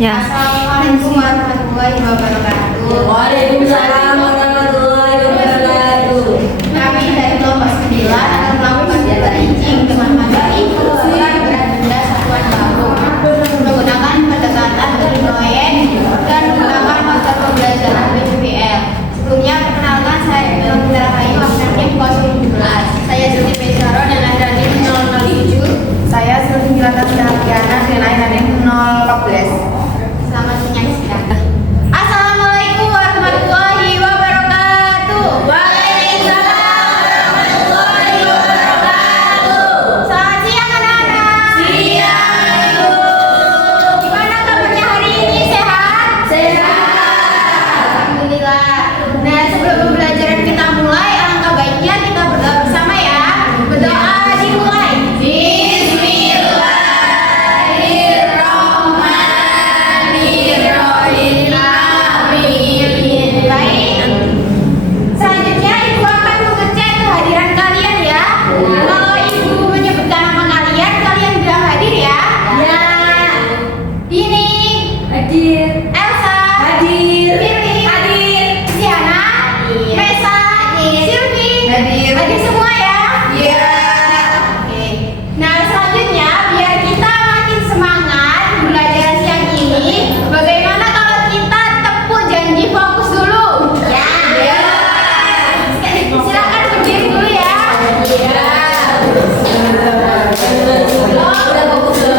Ya. Assalamualaikum warahmatullahi wabarakatuh. Waalaikumsalam warahmatullahi wabarakatuh. Kami dari kelompok 9 akan melakukan data teaching dengan materi pengukuran berat benda satuan bangun menggunakan pendekatan Arduino dan menggunakan metode pembelajaran PJBL. Sebelumnya perkenalkan, saya Nurul Rahayu, aktif 017. Saya Zulfi Pesaro dan Ahdani 007. Saya Zulfi Milata Syafiana dan Ahdani 014. Selamat menyaksikan. Assalamualaikum warahmatullahi wabarakatuh. Waalaikumsalam warahmatullahi wabarakatuh. Selamat siang anak-anak. Siang, Ibu. Gimana kabarnya hari ini? Sehat? Sehat. Alhamdulillah. Nah, sebelum pembelajaran kita mulai, alangkah baiknya kita berdoa bersama ya. Berdoa dimulai. Baik. Selanjutnya Ibu akan mengecek kehadiran kalian ya. Kalau Ibu menyebutkan nama kalian, kalian bilang hadir ya. Ya. Ini Hadir. Elsa, Hadir. Firly, Hadir. Siana, Hadir. Mesa, Silvi, Hadir. hadir semua ya. Iya. Oke. Nah, selanjutnya biar kita makin semangat belajar siang ini, bagaimana kalau kita tepuk janji fokus dulu? Ya. Ya. Silakan berdiri dulu ya. Iya. Udah fokus dulu.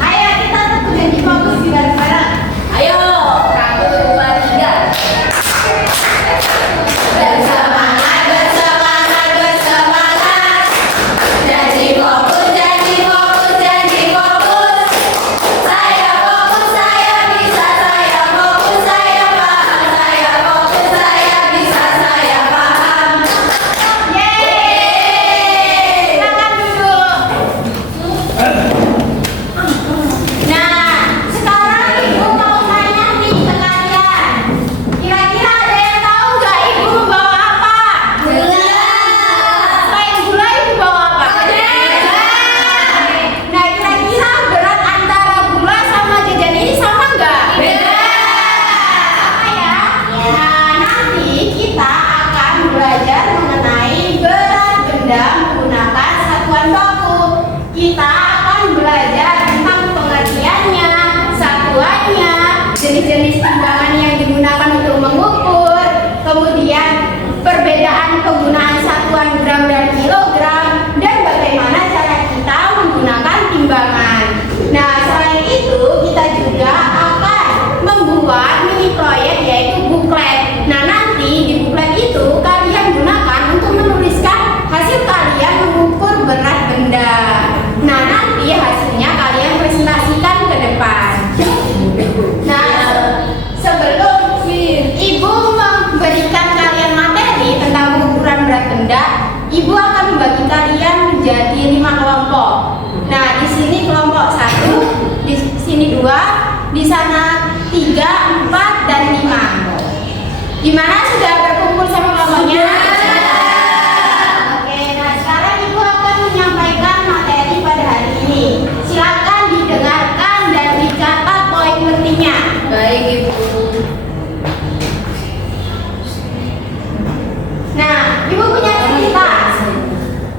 Ayo kita tepuk janji fokus di bareng-bareng. Ayo. 1, 2, 3. Bersemangat, bersemangat, bersemangat. Janji fokus, janji fokus, janji fokus. Saya fokus, saya bisa, saya fokus, saya paham. Saya fokus, saya bisa, saya paham. Yeay. Silakan duduk. Nah, sekarang Ibu mau tanya nih ke kalian. Kira-kira ada yang tahu nggak Ibu membawa apa? Selain gula, Ibu bawa apa? Nah, kira-kira berat antara gula sama jajan ini sama nggak? Sama ya. Nah, nanti kita akan belajar mengenai berat benda menggunakan satuan baku. Kita akan belajar tentang pengertiannya, satuannya, jenis-jenis timbangan yang digunakan untuk mengukur, kemudian perbedaan penggunaan satuan gram dan kilogram, dan bagaimana cara kita menggunakan timbangan. Nah, selain itu kita juga akan membuat mini proyek yaitu buklet. Nah, nanti di buklet itu kalian gunakan untuk menuliskan hasil kalian mengukur berat benda. Nah, nanti hasilnya kalian presentasikan ke depan. Nah, sebelum Ibu memberikan kalian materi tentang pengukuran berat benda, Ibu akan membagi kalian menjadi 5 kelompok. Nah, di sini kelompok 1, di sini 2, di sana 3, 4, dan 5. Gimana, sudah berkumpul sama kelompoknya? Oke, nah sekarang Ibu akan menyampaikan materi pada hari ini. Silakan didengarkan dan dicatat poin pentingnya. Baik, Ibu. Nah, Ibu punya cerita.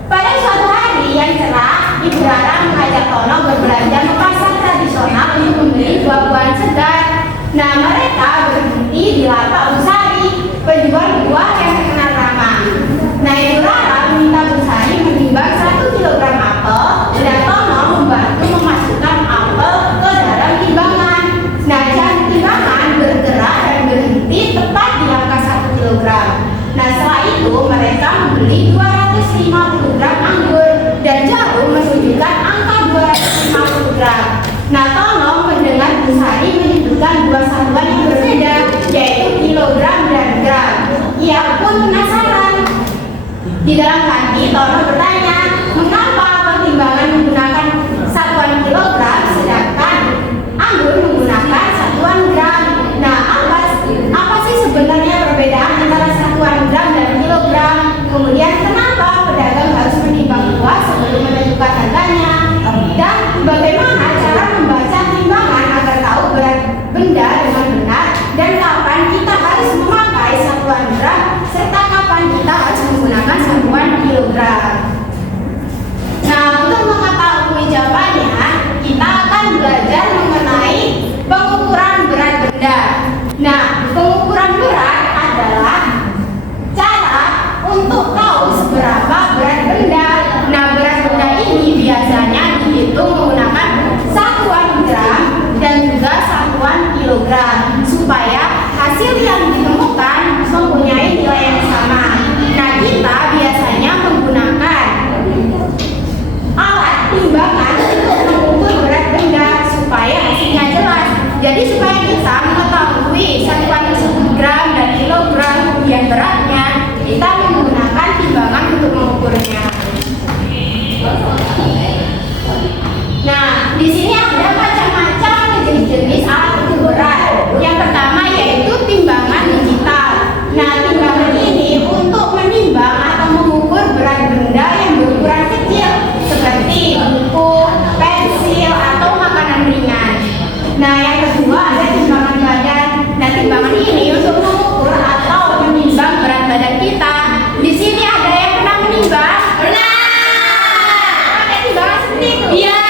Pada suatu hari yang cerah, Ibu Rara mengajak Tono berbelanja ke pasar tradisional untuk membeli buah-buahan segar. Nah, mereka berhenti di lapak Busari, penjual buah yang terkenal ramah. Nah, Ibu Rara meminta Busari menimbang 1 kilogram apel dan Tono membantu memasukkan apel ke dalam timbangan. Nah, jam timbangan bergerak dan berhenti tepat di angka 1 kilogram. Nah, setelah itu mereka membeli 250 gram anggur dan jarum menunjukkan angka 250 gram. Nah, Tono mendengar Busari menyebutkan dua satuan yang berbeda, yaitu kilogram dan gram. Ia pun penasaran. Di dalam hati, Tono bertanya, mengapa pertimbangan menggunakan satuan kilogram sedangkan anggur menggunakan satuan gram? Nah, apa sih sebenarnya perbedaan antara satuan gram dan kilogram? Kemudian kenapa pedagang harus menimbang buah sebelum menentukan harganya? Dan bagaimana cara membaca timbangan? Nah, yang kedua ada timbangan badan. Nah, timbangan ini untuk mengukur atau menimbang berat badan kita. Di sini ada yang pernah menimbang? Pernah. Ada timbangan seperti itu? Iya.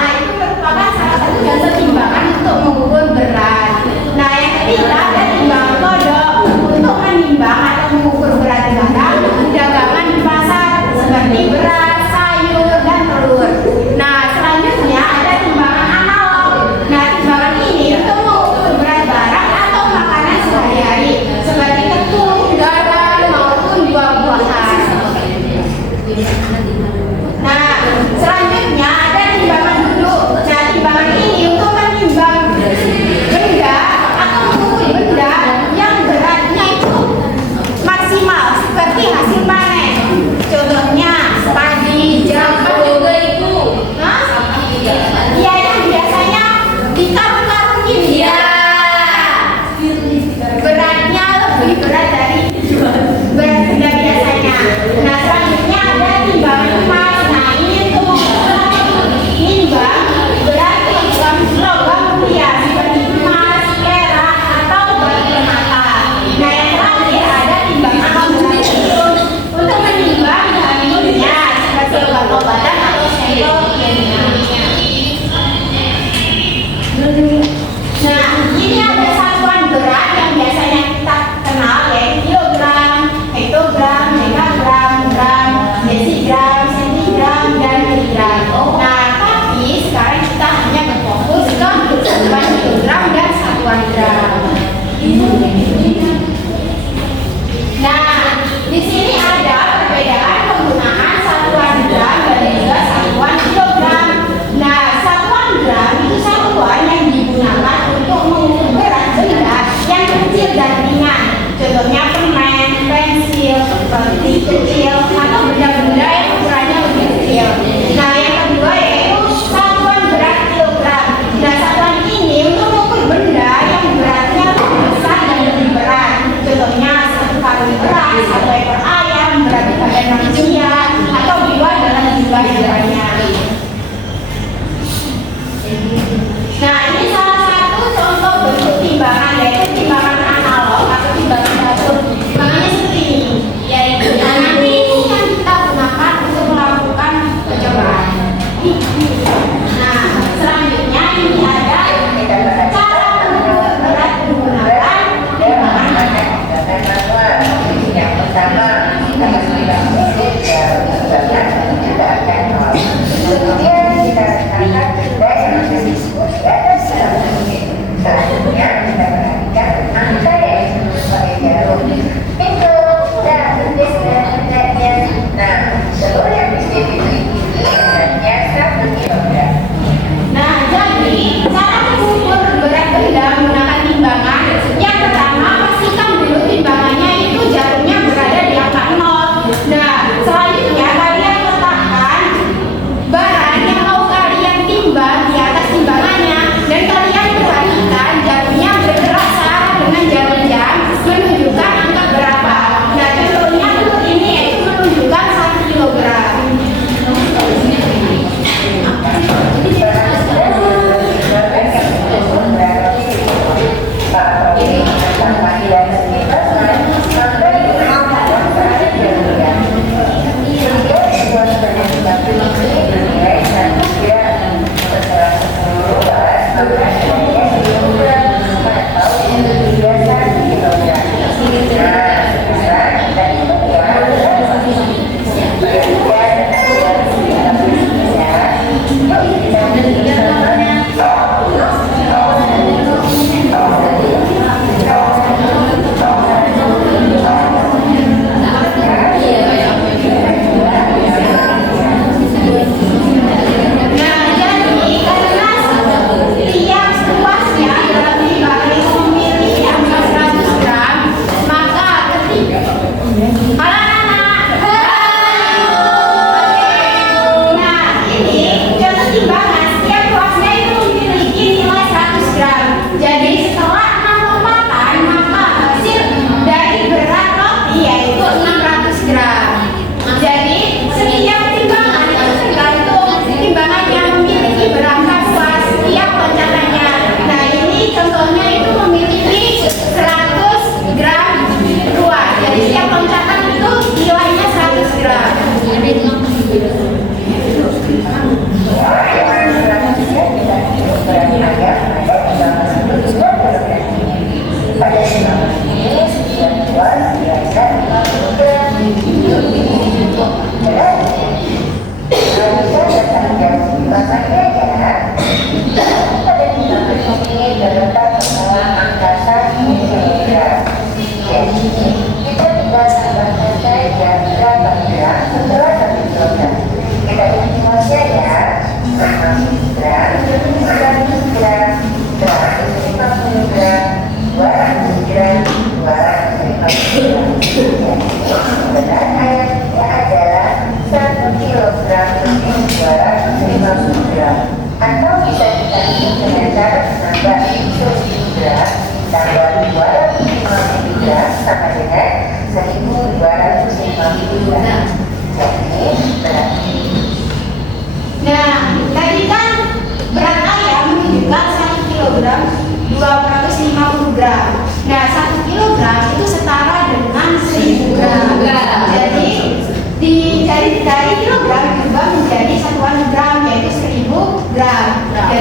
Nah, itu merupakan salah satu jasa timbangan untuk mengukur berat. Nah, yang ketiga ada timbangan kodok untuk menimbang atau mengukur berat barang dagangan di pasar seperti beras, sayur, dan telur. Nah, selanjutnya ada timbangan analog. Nah, timbangan ini untuk mengukur berat barang atau makanan sehari-hari seperti tepung, garam, maupun buah-buahan. Nah, selanjutnya ada timbangan duduk. Nah, timbangan ini untuk menimbang benda atau mengukur benda yang beratnya itu maksimal seperti hasil panen. Contohnya padi, Apa jagung. juga itu? Hah? Apa juga? Iya, yang biasanya di karung-karung gini. Iya. Beratnya lebih berat dari berat benda biasanya. Nah, selanjutnya ada timbangan emas. Nah, ini untuk menimbang berat logam mulia seperti emas, perak, atau batu permata. Nah, yang terakhir ada timbangan berat untuk menimbang bahan kimia seperti obat-obatan atau senggol kimia. Nah, ini ada satuan berat yang biasanya kita kenal yaitu kilogram, hektogram, megagram, gram, desigram, sentigram, dan miligram. Nah, tapi sekarang kita hanya berfokus ke satuan kilogram dan satuan gram. Nah, di sini ada perbedaan penggunaan satuan gram dan juga satuan kilogram. Nah, satuan gram itu satuan yang digunakan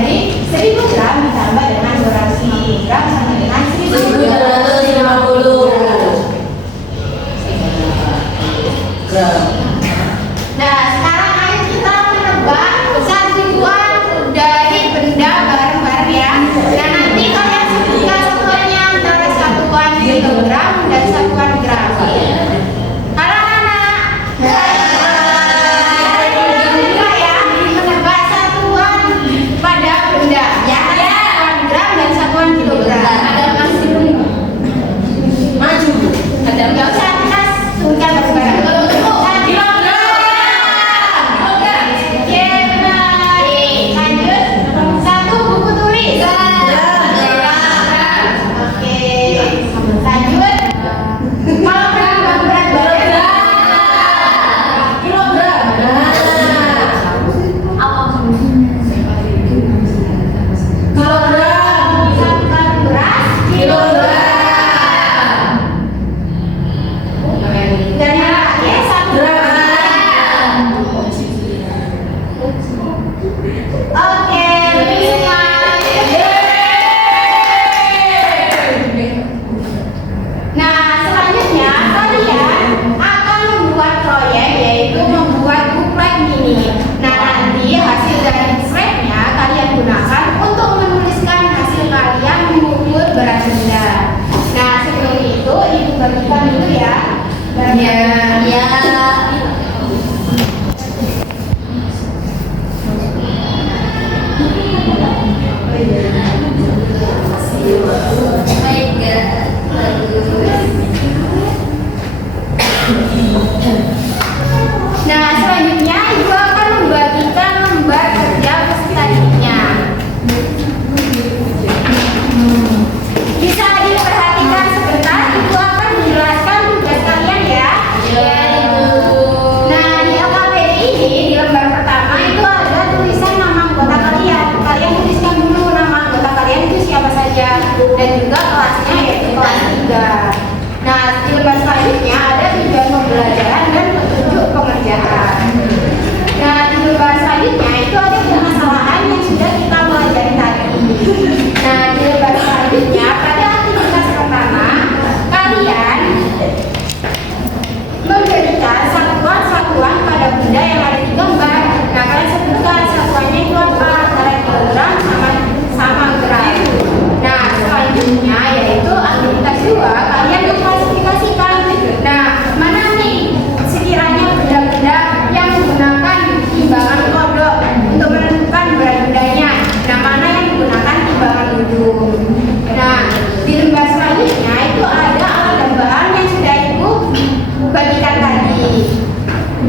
Jadi 1000 gram ditambah dengan 250 gram sama dengan 1250 gram. Nah, sekarang ayo kita menebak satuan dari benda bareng-bareng ya. Nah, nanti kalian sebutkan satuannya antara satuan kilogram dan satuan gram. Halo anak. Juga ya, menebak satuan pada benda ya. Satuan gram dan satuan kilogram. Ada maksimum. Maju. Ada Nggak usah kita sebutkan bareng-bareng. Oke, benar. Lanjut. 1 buku tulis. Oke. Lanjut. Kalau berat badan. kilogram. Kilogram. Satuan beras. Kilogram. Dan yang terakhir 1 gram. Oke, lebih semua. Nah, selanjutnya kalian akan membuat proyek yaitu membuat booklet mini. Nah, nanti hasil dari slide-nya kalian gunakan untuk menuliskan hasil kalian mengukur berat benda. Nah, sebelum itu ibu bagikan dulu ya. Ya. Nah, selanjutnya ibu akan membagikan lembar kerja peserta didiknya. Bisa diperhatikan sebentar, ibu akan menjelaskan tugas kalian ya. Ya, Ibu. Nah, di LKPD ini di lembar pertama itu ada tulisan nama anggota kalian. Kalian tuliskan dulu nama anggota kalian itu siapa saja dan juga kelasnya yaitu kelas 3. Nah, di lembar selanjutnya ada tujuan pembelajaran dan petunjuk pengerjaan. Nah, di lembar selanjutnya itu ada permasalahan yang sudah kita pelajari tadi. Nah, di lembar selanjutnya pada aktivitas pertama kalian memberikan satuan-satuan pada benda yang ada di gambar. Nah, kalian sebutkan satuannya itu apa, antara kilogram sama gram. Nah, selanjutnya yaitu aktivitas 2, kalian mengklasifikasikan. Nah, mana nih sekiranya benda-benda yang menggunakan timbangan kodok untuk menentukan berat bendanya. Nah, mana yang menggunakan timbangan duduk. Nah, di lembar selanjutnya itu ada alat dan bahan yang sudah ibu bagikan tadi.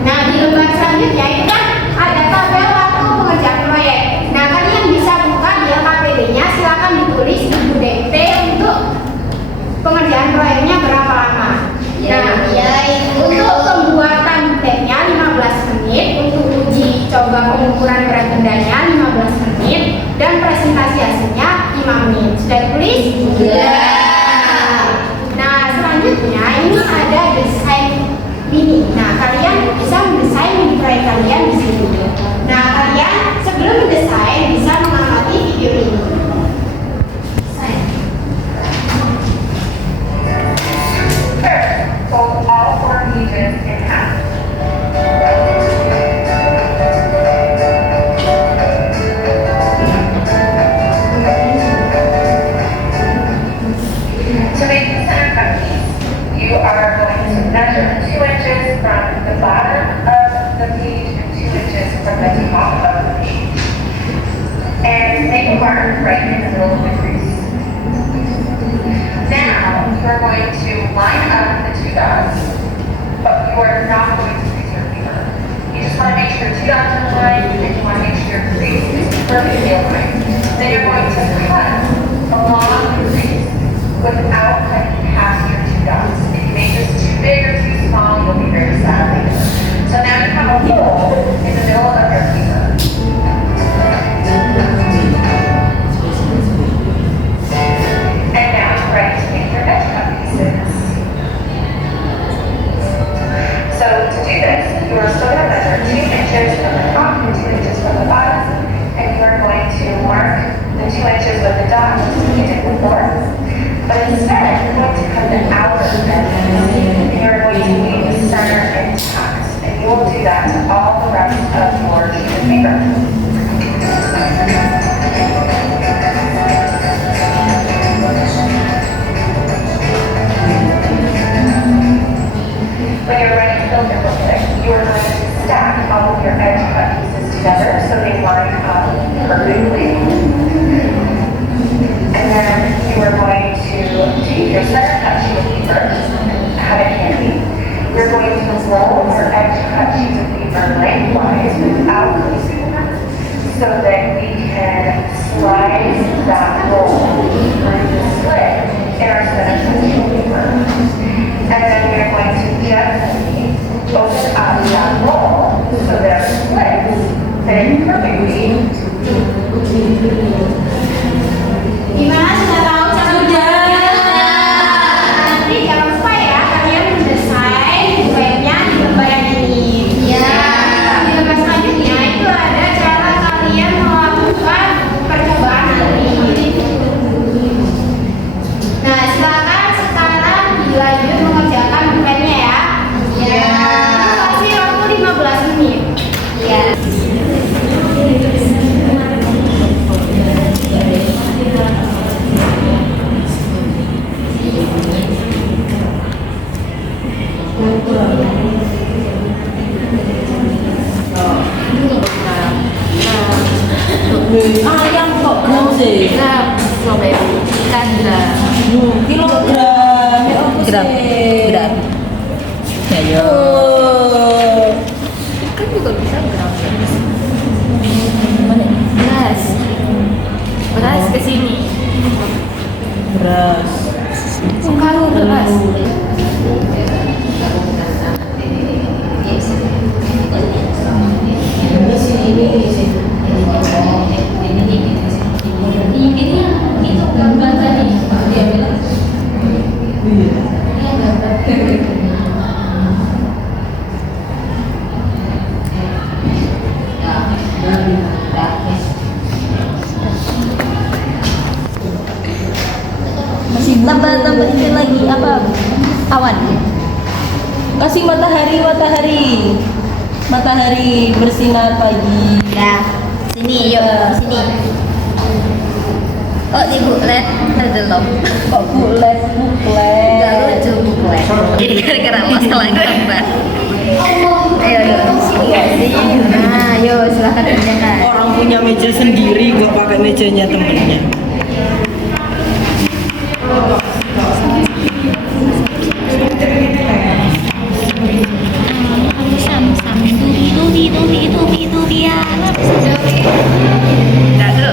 Nah, di lembar selanjutnya itu kan ada tabel waktu pengerjaan proyek. Nah, kalian bisa buka di LKPD-nya, silakan ditulis ibu DP untuk pengerjaan proyeknya berapa lama. Nah, untuk pembuatan tabnya 15 menit, untuk uji coba pengukuran berat bendanya 15 menit, dan presentasi hasilnya 5 menit. Sudah tulis? Ya. Nah, selanjutnya ini ada desain mini. Nah, kalian bisa mendesain mini proyek kalian di sini. Nah, kalian sebelum mendesain bisa mengamati video ini. First, fold all 4 pages in half. To make the center cut piece, you are going to measure 2 inches from the bottom of the page and 2 inches from the top of the page. And make a mark right in the middle of the crease. Now, you're going to line up the 2 dots, but you are not going to crease your finger. You just want to make sure 2 dots are aligned, and you want to make sure your crease is perfectly aligned. Then you're going to cut along the crease without cutting past your 2 dots. If you make this too big or too small, you'll be very sad later. So now you have a hole in the middle of your finger. And now you're ready to make your edge cut pieces. So to do this, you are still going to measure 2 inches from the top and 2 inches from the bottom, and you are going to mark 2 inches with the dot just as we did before. But instead, you're going to cut the outer edges. And you're going to leave the center intact. And you will do that to all the rest of your sheet of paper. When you're ready to build your booklet, you are going to stack all of your edge cut pieces together so they line up perfectly. And then you are going to take your center cut sheet of paper, have it handy. You're going to roll your edge cut sheet of paper lengthwise without creasing them so that we can slide that roll through the slit in our center cut sheet of paper. And then we are going to gently open up that roll so that our slits fit perfectly. Gimana, sudah tahu cara membuatnya? Nanti jangan lupa ya, kalian mendesain bukunya di lembar yang ini. Ya. Di lembar selanjutnya itu ada cara kalian melakukan percobaan nanti. Nah, silakan sekarang dilanjut mengerjakan bukunya ya. Ya. Kasih waktu 15 menit. Ya. Ayam kok gram sih? Gram, sobek ikan gram. Kilogram. Ya apa sih? Gram. Ya Oh. Ikan juga bisa gram. Mana? Beras. Beras ke sini. Beras. Sekarang beras. Ini sih, ini sih. Ini itu gambar tadi. Dia bilang. Iya. Iya gambar. Masih Tambah ini lagi apa? Awan. kasih matahari bersinar pagi. Ya, sini yuk, sini. Oh, di buklet ada loh. Kok buklet? Gak lucu buklet. Jadi gara-gara masalah gambar. Ayo, sini. Nah, yuk silahkan kerjakan. Orang punya meja sendiri kok pakai mejanya temennya.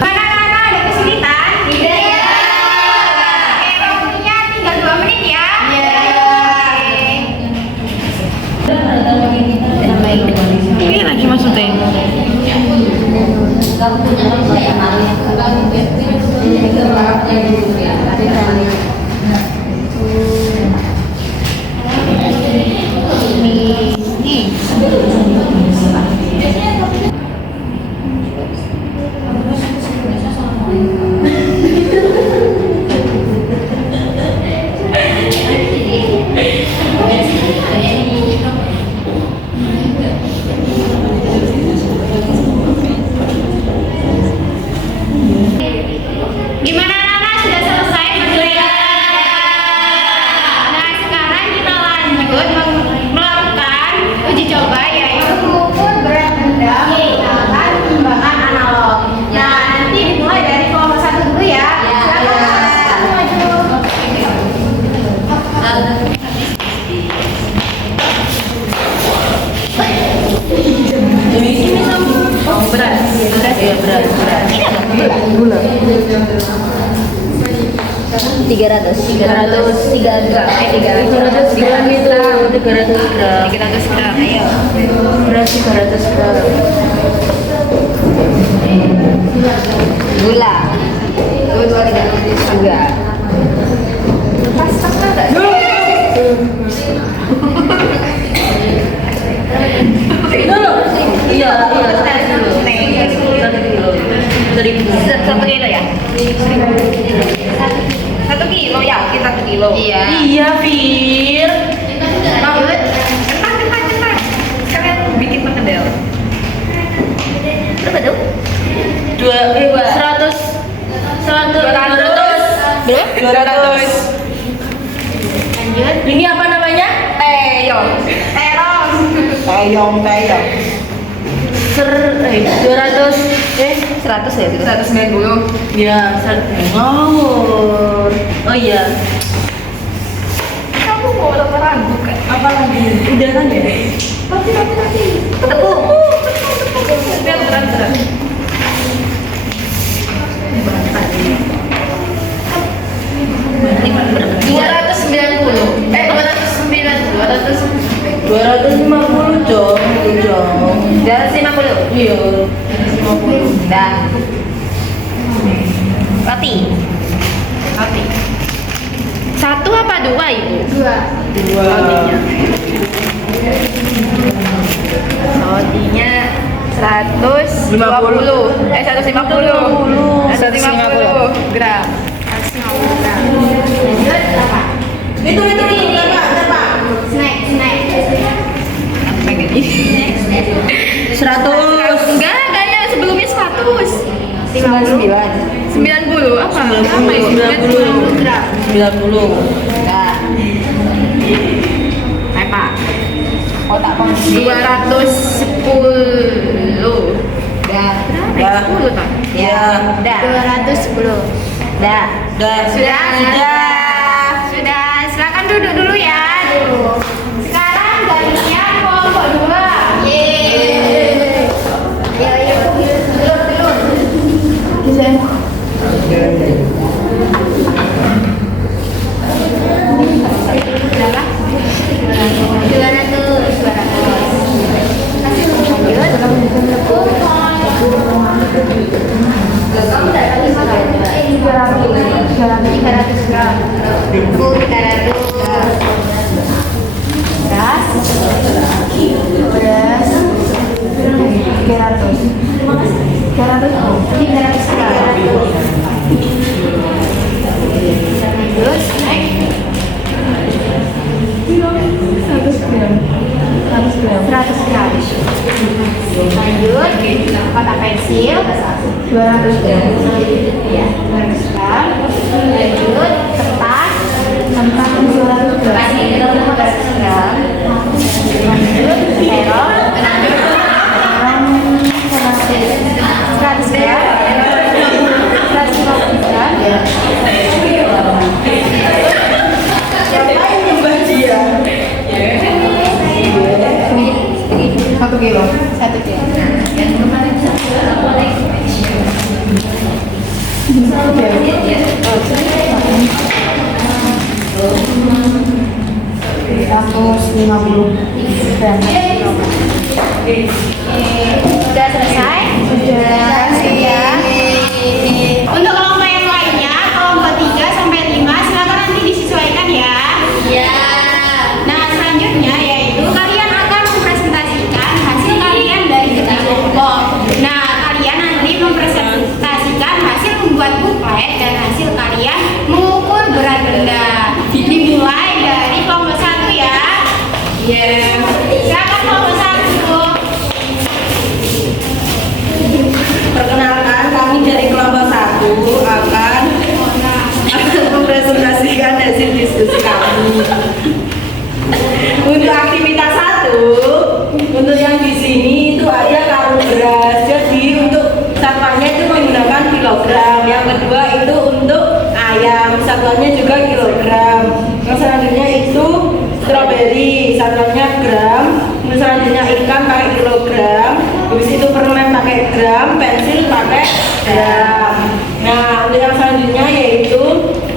Anak-anak ada kesulitan? Tidak ya. Oke, waktunya tinggal 2 menit ya. Ini lagi maksudnya. Gimana anak-anak, sudah selesai berdua? Nah, sekarang kita lanjut melakukan uji coba yaitu mengukur berat benda menggunakan timbangan analog. Nah, nanti dimulai dari kelompok 1 dulu ya. Silakan maju. Beras. Ya, beras. Ini ada gula. 300 gram. 300 gram itu 300 gram. Ayo. Beras 300 gram. Gula. 2 3 lepas setengah enggak? Iya. 1 kilo. 1.000. 1 kilo ya? 1 kilo ya, kita 1 kilo. Iya. Iya, Fir. Cepat. Sekalian bikin perkedel. Berapa tuh? 200. 200. Lanjut. Ini apa namanya? Terong. 200. 100 ya? 190. Ya, ngawur. Oh iya. Kamu mau ragu kan? Apa lagi? Udah kan ya? Tepung. Biar berat. Dua ratus 250 dong, itu dong. 250. Iya. 50. Dah. Roti. 1 apa 2 ibu? 2. Rotinya 120. 150 gram. Lanjut apa? Itu Pak. Snack. 100. Enggak yang sebelumnya 100. 50. 90 apa? Apa ya? 90 gram. 90. Enggak. Apa? Kotak kongsi 210. Dah. Dah. 10 tak? Ya. Dah. 210. Dah. Sudah. Silakan duduk dulu ya. Sekarang garisnya kelompok 2. Yeay. Ayo. Telur. Berapa? 300 gram. 100 gram. Lanjut, kotak pensil 200 gram. Ya, 200 gram. Lanjut, kertas 200 gram. 100 gram. Lanjut, terong 100 gram. 150 gram. Satu kilo. Sudah selesai? Sudah ya. Untuk kelompok yang lainnya, kelompok 3 sampai 5, silakan nanti disesuaikan ya. Ya. Nah, selanjutnya yaitu kalian akan mempresentasikan hasil kalian dari tiga kelompok. Nah, kalian nanti mempresentasikan hasil membuat buklet dan hasil kalian mengukur berat benda. Dimulai dari kelompok 1 ya. Silakan kelompok 1. Perkenalkan, kami dari kelompok 1 akan mempresentasikan hasil diskusi kami. Untuk aktivitas 1, untuk yang di sini itu ada karung beras. Jadi untuk satuannya itu menggunakan kilogram. Yang kedua itu untuk ayam, satuannya juga kilogram. Yang selanjutnya itu stroberi, satuannya gram. Yang selanjutnya ikan pakai kilogram. Habis itu permen pakai gram, pensil pakai gram. Nah, untuk yang selanjutnya yaitu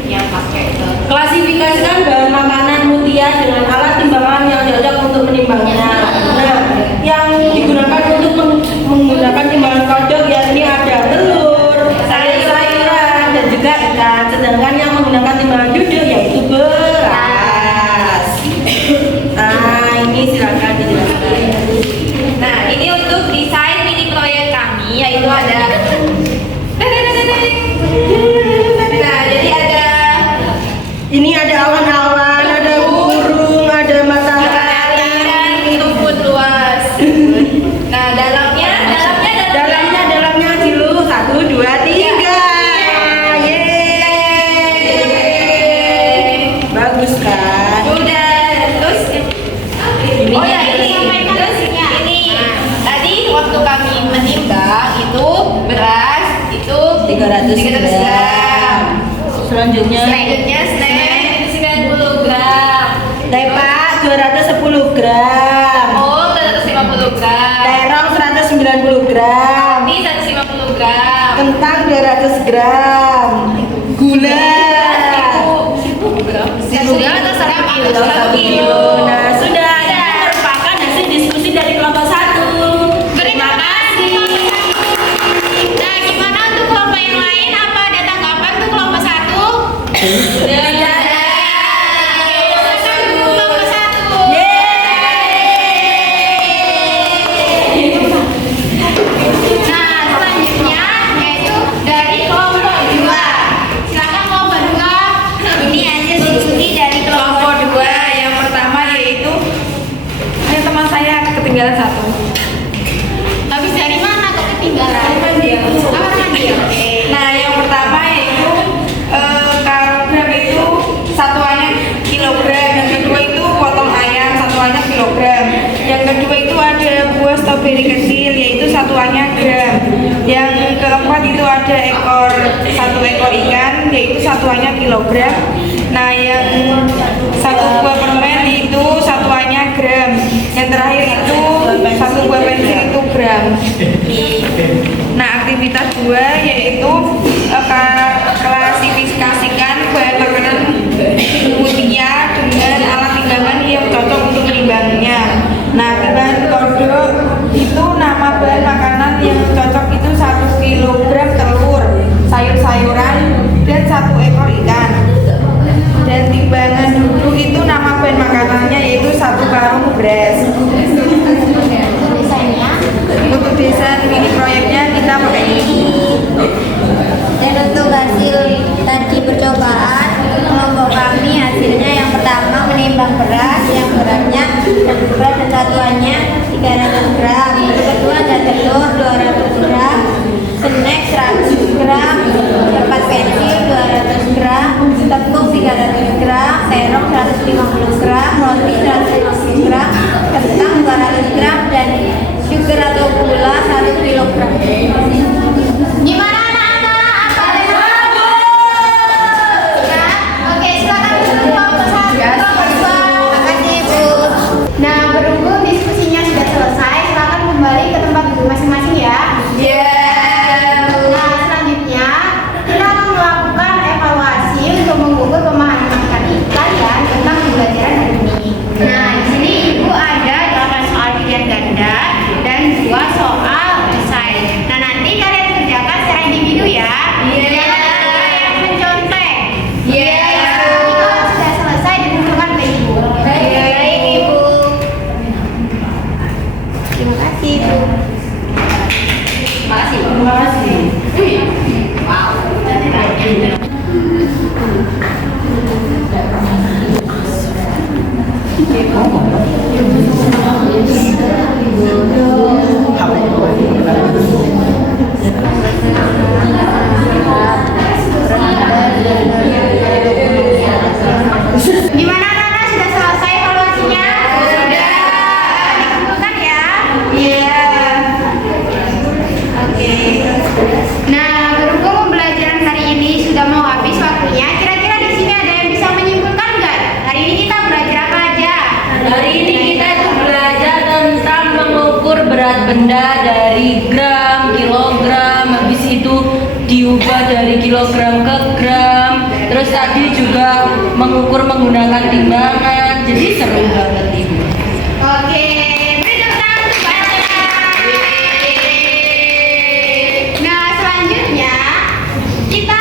Yang pakai klasifikasikan bahan makanan mutia dengan alat timbangan yang cocok untuk menimbangnya. Nah, yang digunakan untuk menggunakan timbangan kodok yakni ada telur, sayur-sayuran, dan juga ikan. Sedangkan yang menggunakan timbangan duduk yaitu beras. Nah, ini silakan dijelaskan. Nah, ini untuk desain mini proyek kami, yaitu ada 300 gram. Selanjutnya snack 90 gram. Tepa 210 gram. Oh, 250 gram. Terong 190 gram. Roti 150 gram. Kentang 200 gram. Gula 1000 gram. 1000 gram atau 1 kilo? 1 kilo. Nah, sudah ini merupakan hasil diskusi dari kelompok 1. Terima kasih. Nah, gimana untuk kelompok yang lain? Apa ada tanggapan untuk kelompok 1? Sudah ada. Silakan untuk kelompok 1. Nah, selanjutnya yaitu dari kelompok 2. Silakan kelompok 2. Ini hasil diskusi dari kelompok 2. Yang pertama yaitu teman saya ketinggalan 1. Habis dari mana kok ketinggalan? Dia. Oh, Nadia. Oke. Nah, yang pertama yaitu karogram itu satuannya kilogram, yang kedua itu potong ayam satuannya kilogram, yang kedua itu ada buah stroberi kecil yaitu satuannya gram, yang keempat itu ada satu ekor ikan yaitu satuannya kilogram. Nah, yang satu buah permen itu satuannya gram, yang terakhir itu satu buah pensil itu gram. Nah, aktivitas 2 yaitu klasifikasikan bahan makanan usia dengan alat timbangan yang cocok untuk menimbangnya. Nah, bahan kodok itu nama bahan makanan yang cocok itu 1 kilogram telur, sayur-sayuran, dan 1 ekor ikan. Dan timbangan dulu itu nama bahan makanannya yaitu 1 karung beras. Untuk desain mini proyeknya kita pakai ini. Dan untuk hasil tadi percobaan kelompok kami hasilnya yang pertama menimbang beras yang beratnya dan berat dan satuannya 300 gram. Yang kedua ada telur 200 gram, snack 100 gram, kertas pensil 200 gram, tepung 300 gram, terong 150 gram, roti 150 gram, kentang 200 gram, dan sugar atau gula 1 kilogram. Gimana anak-anak? Apa yang bagus? Ya, oke, silakan untuk kelompok 1, kelompok 2. Terima kasih Ibu. Nah, berhubung diskusinya sudah selesai, silakan kembali ke tempat duduk masing-masing ya. Nah, selanjutnya kita akan melakukan evaluasi untuk mengukur pemahaman kalian tentang pembelajaran hari ini. Nah, di sini Ibu ada 8 soal pilihan ganda dan 2 soal esai. Nah, nanti kalian kerjakan secara individu ya. Jangan ada yang mencontek. Nanti kalau sudah selesai dikumpulkan ke Ibu. Baik Ibu. Terima kasih Ibu. Terima kasih. Gimana anak-anak, sudah selesai evaluasinya? Sudah. Dikumpulkan ya? Iya. Oke. Nah, berhubung pembelajaran hari ini sudah mau habis waktunya, kira-kira di sini ada yang bisa menyimpulkan nggak? Hari ini kita belajar apa aja? Hari ini kita itu belajar tentang mengukur berat benda dari gram, kilogram, habis itu diubah dari kilogram ke gram. Terus tadi juga mengukur menggunakan timbangan. Jadi seru banget Ibu. Oke, beri tepuk tangan untuk Mbak Ana. Nah, selanjutnya kita